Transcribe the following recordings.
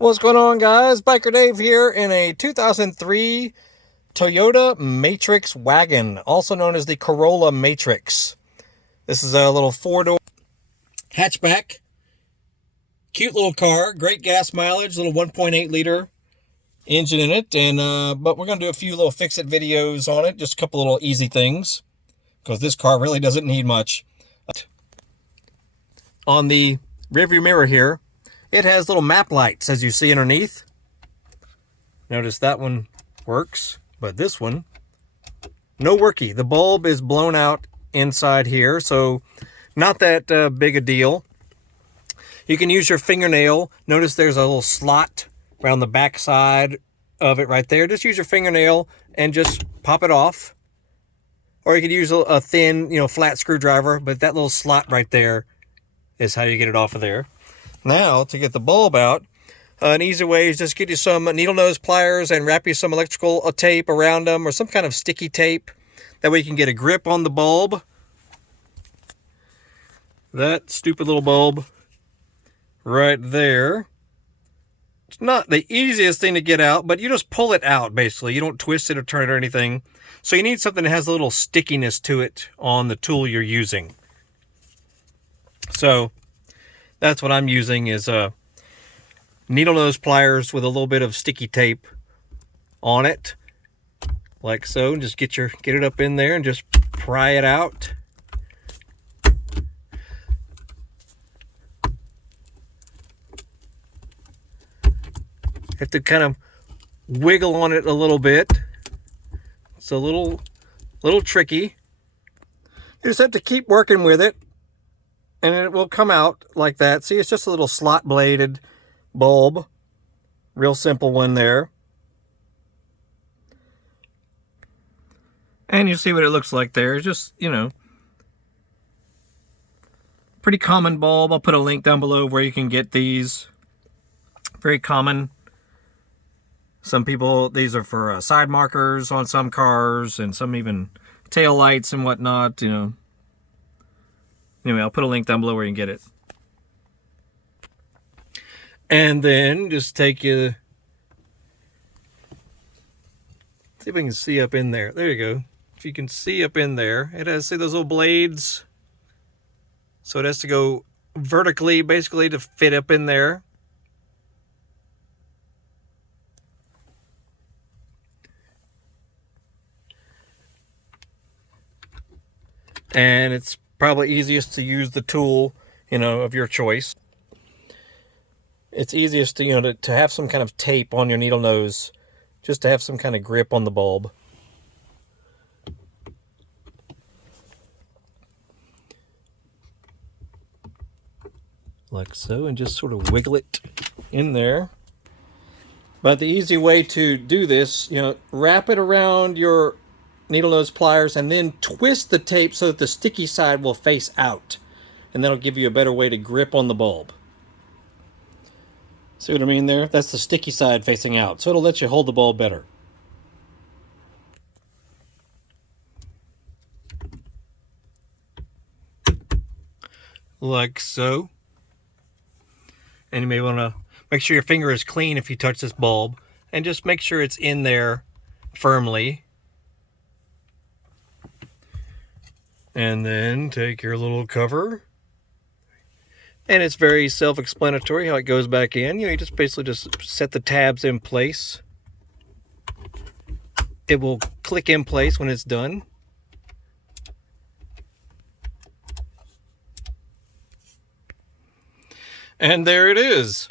What's going on, guys? Biker Dave here in a 2003 Toyota Matrix Wagon, also known as the Corolla Matrix. This is a little four-door hatchback. Cute little car, great gas mileage, little 1.8 liter engine in it. But we're going to do a few little fix-it videos on it, just a couple little easy things, because this car really doesn't need much. On the rearview mirror here, it has little map lights, as you see underneath. Notice that one works, but this one, no worky. The bulb is blown out inside here, so not that big a deal. You can use your fingernail. Notice there's a little slot around the back side of it right there. Just use your fingernail and just pop it off. Or you could use a thin, flat screwdriver, but that little slot right there is how you get it off of there. Now, to get the bulb out, an easy way is just get you some needle nose pliers and wrap you some electrical tape around them or some kind of sticky tape. That way you can get a grip on the bulb. That stupid little bulb right there. It's not the easiest thing to get out, but you just pull it out, basically. You don't twist it or turn it or anything. So you need something that has a little stickiness to it on the tool you're using. So that's what I'm using is needle nose pliers with a little bit of sticky tape on it, like so. Just get it up in there and just pry it out. Have to kind of wiggle on it a little bit. It's a little tricky. You just have to keep working with it, and it will come out like that. See, it's just a little slot bladed bulb. Real simple one there. And you see what it looks like there. It's just, pretty common bulb. I'll put a link down below where you can get these. Very common. Some people, these are for side markers on some cars, and some even tail lights and whatnot, Anyway, I'll put a link down below where you can get it. And then just take you, see if we can see up in there. There you go. If you can see up in there, it has, see those little blades? So it has to go vertically, basically, to fit up in there. And it's probably easiest to use the tool, of your choice. It's easiest to, to have some kind of tape on your needle nose, just to have some kind of grip on the bulb. Like so, and just sort of wiggle it in there. But the easy way to do this, wrap it around your needle nose pliers and then twist the tape so that the sticky side will face out, and that'll give you a better way to grip on the bulb. See what I mean there? That's the sticky side facing out, so it'll let you hold the bulb better. Like so. And you may want to make sure your finger is clean if you touch this bulb, and just make sure it's in there firmly. And then take your little cover, and it's very self-explanatory how it goes back in. You just basically just set the tabs in place. It will click in place when it's done. And there it is.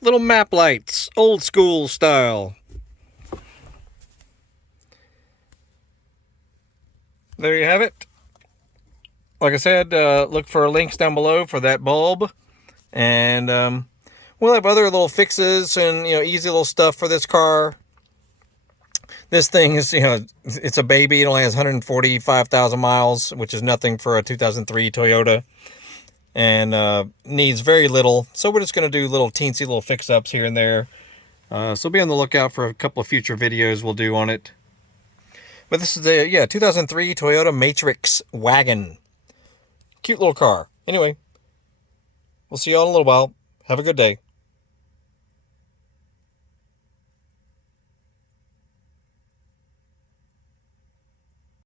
Little map lights, old school style. There you have it. Like I said, look for links down below for that bulb. And we'll have other little fixes and, easy little stuff for this car. This thing is, it's a baby. It only has 145,000 miles, which is nothing for a 2003 Toyota. And needs very little. So we're just going to do little teensy little fix-ups here and there. So be on the lookout for a couple of future videos we'll do on it. But this is a 2003 Toyota Matrix Wagon. Cute little car. Anyway, We'll see you all in a little while. Have a good day.